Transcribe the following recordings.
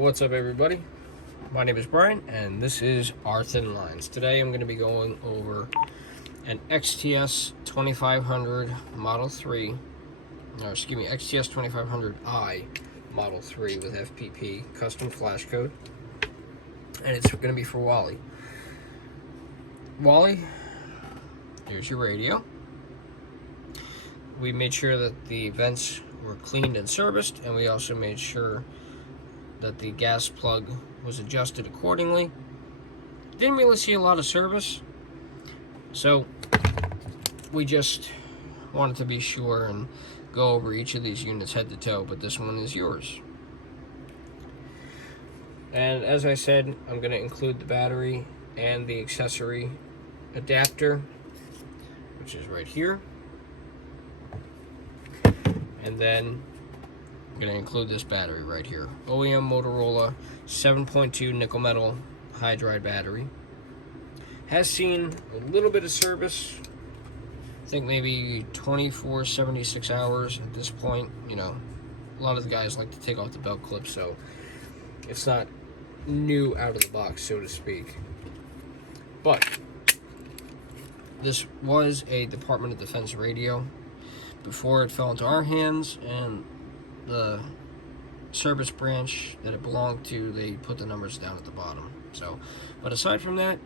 What's up, everybody? My name is Brian, and this is Our Thin Lines. Today I'm going to be going over an XTS 2500 Model 3, or excuse me, XTS 2500i Model 3 with FPP custom flash code, and it's going to be for Wally. Wally, here's your radio. We made sure that the vents were cleaned and serviced, and we also made sure that the gas plug was adjusted accordingly. Didn't really see a lot of service, so we just wanted to be sure and go over each of these units head to toe, but this one is yours. And as I said, I'm going to include the battery and the accessory adapter, which is right here. And then I'm going to include this battery right here. OEM Motorola 7.2 nickel metal hydride battery. Has seen a little bit of service. I think maybe 24, 76 hours at this point. You know, a lot of the guys like to take off the belt clip, so it's not new out of the box, so to speak. But this was a Department of Defense radio before it fell into our hands, and the service branch that it belonged to, they put the numbers down at the bottom. So, but aside from that,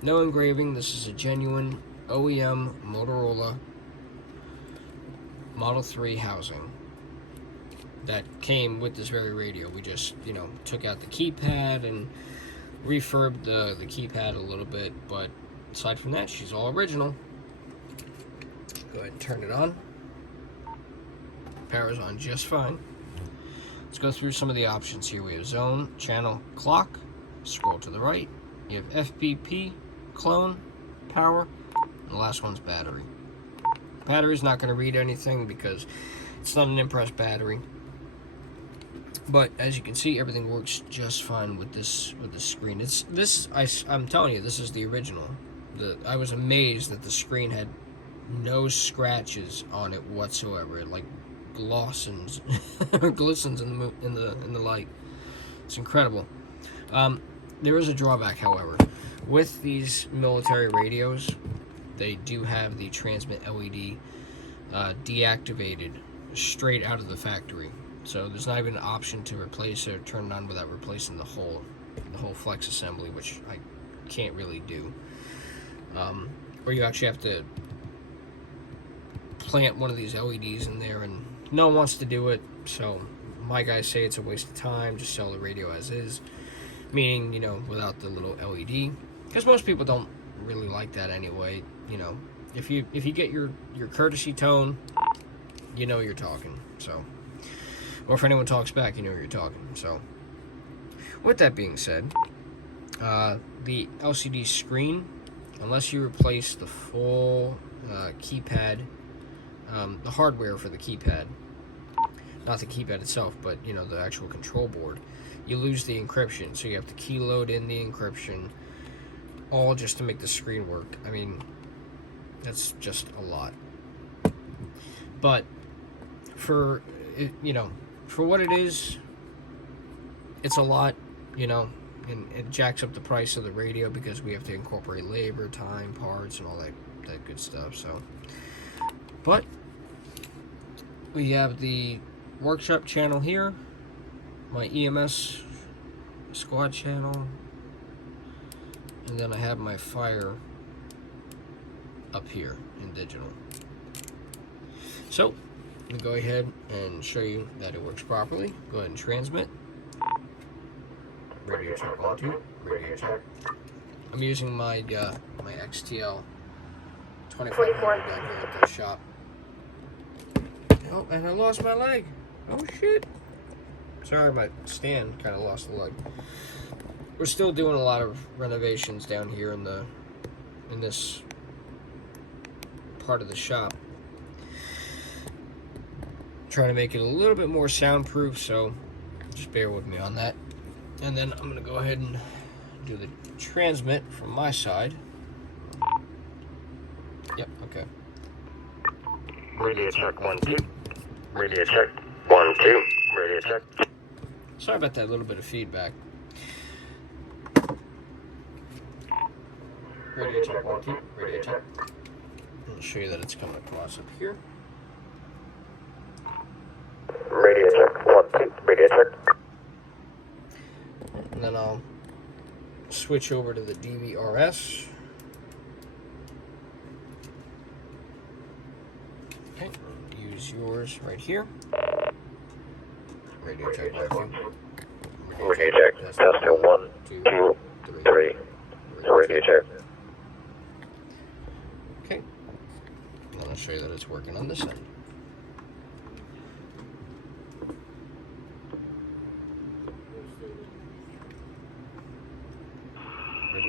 no engraving. This is a genuine OEM Motorola Model 3 housing that came with this very radio. We just, you know, took out the keypad and refurbed the keypad a little bit, but aside from that, she's all original. Go ahead and turn it on. Power's on just fine. Let's go through some of the options here. We have zone, channel, clock. Scroll to the right. You have FPP, clone, power, and the last one's battery. Battery's not going to read anything because it's not an Impress battery. But as you can see, everything works just fine with this screen. I'm telling you, this is the original. I was amazed that the screen had no scratches on it whatsoever. It like glistens in the light. It's incredible. There is a drawback, however. With these military radios, they do have the transmit LED deactivated straight out of the factory. So there's not even an option to replace it or turn it on without replacing the whole flex assembly, which I can't really do. Or you actually have to plant one of these LEDs in there, and no one wants to do it. So my guys say it's a waste of time. Just sell the radio as is, meaning, you know, without the little LED, because most people don't really like that anyway. You know, if you get your courtesy tone, you know you're talking. So, or if anyone talks back, you know you're talking. So, with that being said, the LCD screen, unless you replace the full keypad, the hardware for the keypad, not the keypad itself, but you know, the actual control board, you lose the encryption. So you have to key load in the encryption, all just to make the screen work. I mean, that's just a lot. But for what it is, it's a lot, you know, and it jacks up the price of the radio because we have to incorporate labor, time, parts, and all that good stuff. So, but we have the workshop channel here, my EMS squad channel, and then I have my fire up here in digital. So I'm gonna go ahead and show you that it works properly. Go ahead and transmit. Radio check 1, 2. Radio check. I'm using my my XTL 2500 down here at the shop. Oh, and I lost my leg. Oh shit. Sorry, my stand kind of lost the leg. We're still doing a lot of renovations down here in this part of the shop. Trying to make it a little bit more soundproof, so just bear with me on that. And then I'm gonna go ahead and do the transmit from my side. Yep, okay. Radio check 1, 2. Radio check 1, 2. Radio check. Sorry about that little bit of feedback. Radio check 1, 2. Radio check. I'll show you that it's coming across up here. Radio check 1, 2. Radio check. And then I'll switch over to the DVRS. Okay, use yours right here. Radio check 1, 2. Radio check. Testing 1, 2, 3. Radio check. Okay. And I'll show you that it's working on this end.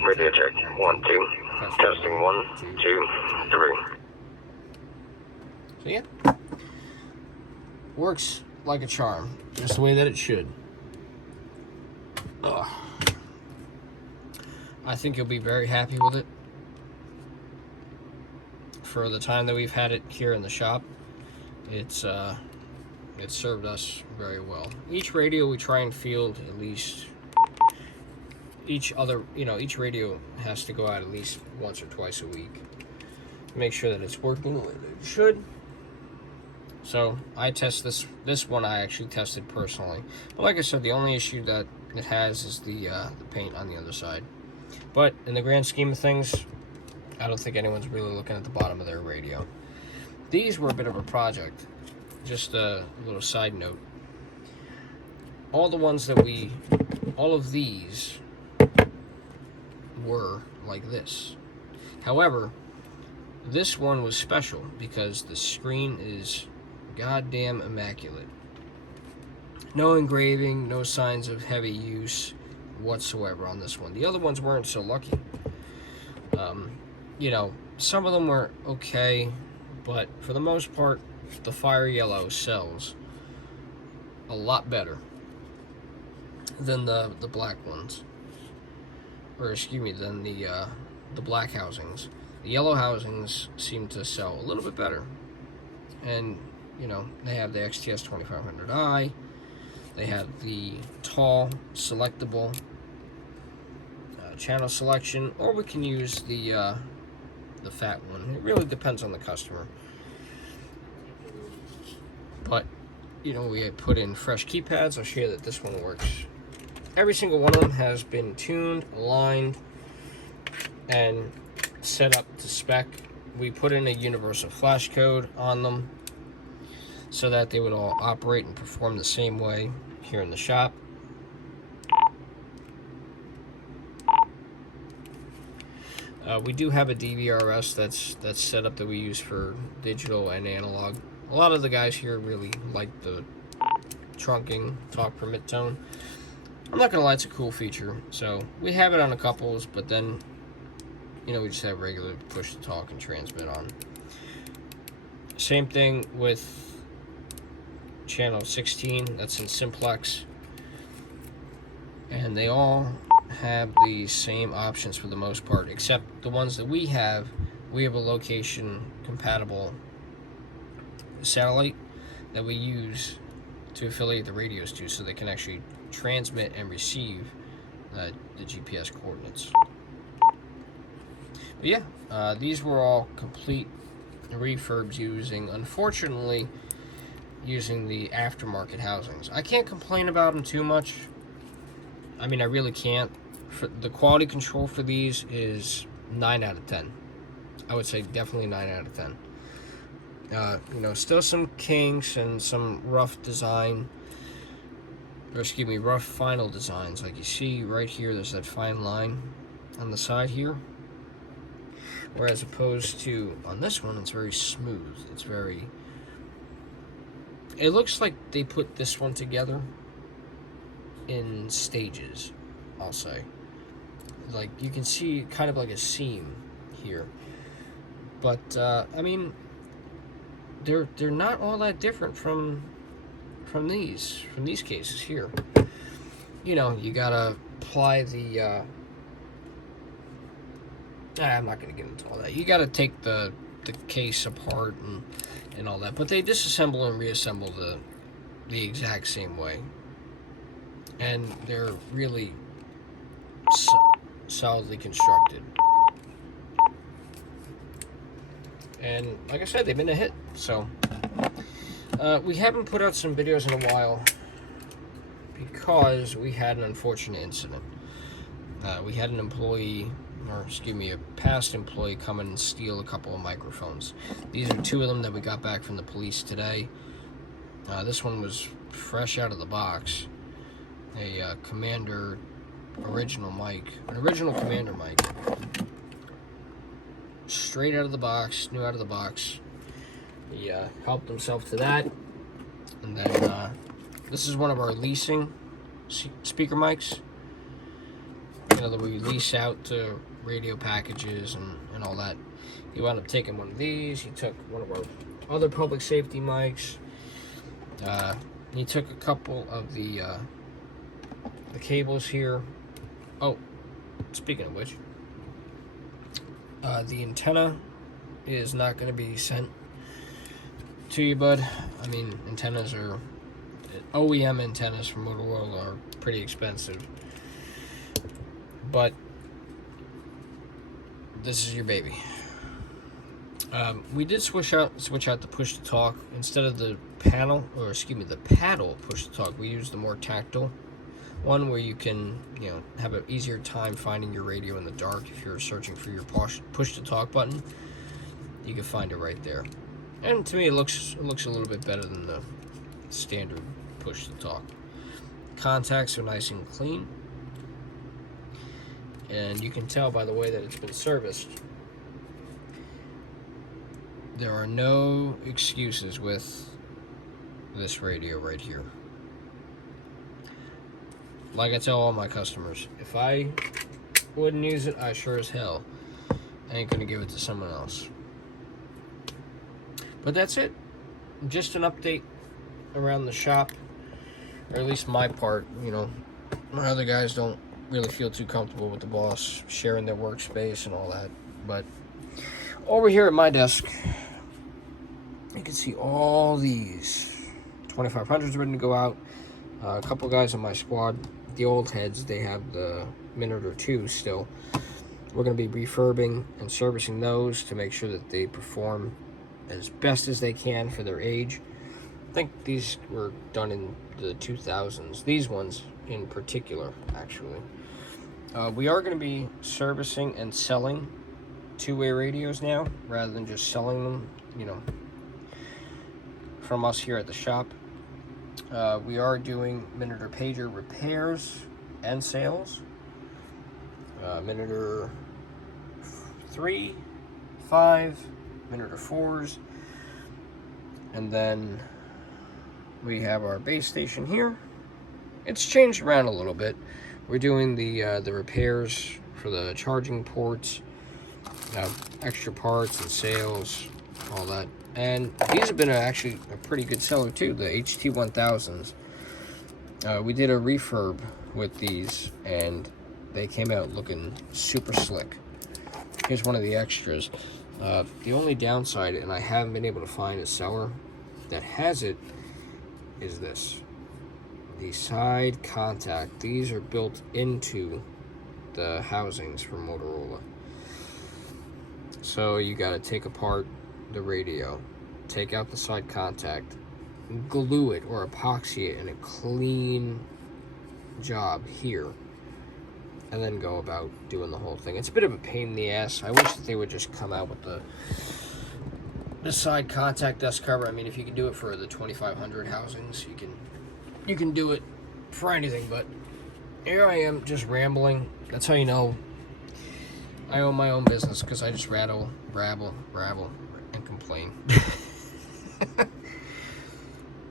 Radio check 1, 2. Testing 1, 2, 3. So yeah, works like a charm, just the way that it should. Ugh. I think you'll be very happy with it. For the time that we've had it here in the shop, it's served us very well. Each radio we try and field at least. Each radio has to go out at least once or twice a week. Make sure that it's working the way that it should. So I test this one. I actually tested personally, but like I said, the only issue that it has is the paint on the other side. But in the grand scheme of things, I don't think anyone's really looking at the bottom of their radio. These were a bit of a project. Just a little side note. All of these were like this. However, this one was special because the screen is goddamn immaculate. No engraving, no signs of heavy use whatsoever on this one. The other ones weren't so lucky. Some of them were okay, but for the most part, the fire yellow sells a lot better than the black ones. Or excuse me, than the black housings. The yellow housings seem to sell a little bit better. And, they have the XTS 2500i. They have the tall, selectable channel selection, or we can use the fat one. It really depends on the customer. But, we had put in fresh keypads. I'll show you that this one works. Every single one of them has been tuned, aligned, and set up to spec. We put in a universal flash code on them so that they would all operate and perform the same way here in the shop. We do have a DVRS that's set up that we use for digital and analog. A lot of the guys here really like the trunking talk per mid-tone. I'm not gonna lie, it's a cool feature. So we have it on a couples, but then we just have regular push to talk and transmit on. Same thing with channel 16, that's in simplex, and they all have the same options for the most part, except the ones that we have a location compatible satellite that we use to affiliate the radios to, so they can actually transmit and receive the GPS coordinates. But yeah, these were all complete refurbs unfortunately using the aftermarket housings. I can't complain about them too much. I mean, I really can't. For the quality control for these is 9 out of 10. I would say definitely 9 out of 10. Still some kinks and some rough final designs. Like you see right here, there's that fine line on the side here. Whereas opposed to on this one, it's very smooth. It looks like they put this one together in stages, I'll say. Like you can see kind of like a seam here. But I mean, they're not all that different from these cases here. You gotta apply the I'm not gonna get into all that. You gotta take the case apart and all that, but they disassemble and reassemble the exact same way. and they're really solidly constructed. And like I said, they've been a hit. So we haven't put out some videos in a while because we had an unfortunate incident. We had an employee, or excuse me, a past employee come in and steal a couple of microphones. These are 2 of them that we got back from the police today. This one was fresh out of the box. A Commander original mic, an original Commander mic. Straight out of the box, new out of the box. He helped himself to that. And then this is one of our leasing speaker mics. You know, that we lease out to radio packages and all that. He wound up taking one of these. He took one of our other public safety mics. He took a couple of the cables here. Oh, speaking of which, the antenna is not going to be sent to you, bud. I mean, antennas are OEM antennas from Motorola are pretty expensive, but this is your baby. We did switch out the push to talk instead of the paddle push to talk. We used the more tactile one where you can, you know, have an easier time finding your radio in the dark. If you're searching for your push to talk button, you can find it right there. And to me, it looks a little bit better than the standard push to talk. Contacts are nice and clean, and you can tell by the way that it's been serviced. There are no excuses with this radio right here. Like I tell all my customers, if I wouldn't use it, I sure as hell ain't gonna give it to someone else. But that's it. Just an update around the shop, or at least my part. You know, my other guys don't really feel too comfortable with the boss sharing their workspace and all that. But over here at my desk, you can see all these 2500s ready to go out. A couple guys on my squad, the old heads, they have the minute or two still. We're going to be refurbing and servicing those to make sure that they perform as best as they can for their age. I think these were done in the 2000s. These ones in particular, actually. We are going to be servicing and selling two-way radios now, rather than just selling them, you know, from us here at the shop. We are doing Miniter pager repairs and sales. Miniter 3, 5, Miniter 4s, and then we have our base station here. It's changed around a little bit. We're doing the repairs for the charging ports, extra parts and sales, all that. And these have been actually a pretty good seller too, the HT1000s. We did a refurb with these, and they came out looking super slick. Here's one of the extras. The only downside, and I haven't been able to find a seller that has it, is this. The side contact. These are built into the housings for Motorola. So you got to take apart the radio, take out the side contact, glue it or epoxy it in a clean job here, and then go about doing the whole thing. It's a bit of a pain in the ass. I wish that they would just come out with the side contact dust cover. I mean, if you can do it for the 2500 housings, you can do it for anything. But here I am just rambling. That's how you know I own my own business, because I just rattle, rabble, and complain.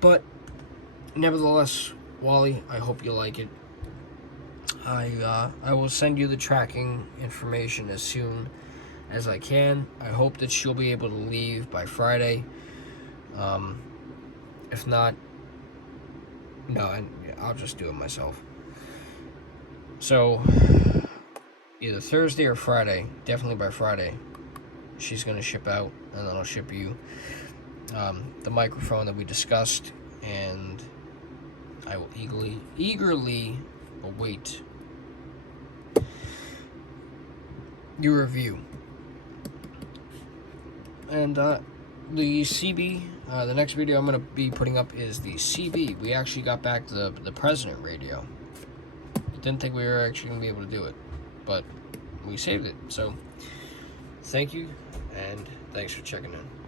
But nevertheless, Wally, I hope you like it. I will send you the tracking information as soon as I can. I hope that she'll be able to leave by Friday. If not, no, I'll just do it myself. So either Thursday or Friday, definitely by Friday, she's going to ship out, and then I'll ship you the microphone that we discussed, and I will eagerly await your review. And the CB, the next video I'm going to be putting up is the CB. We actually got back the President radio. Didn't think we were actually going to be able to do it, but we saved it. So thank you, and thanks for checking in.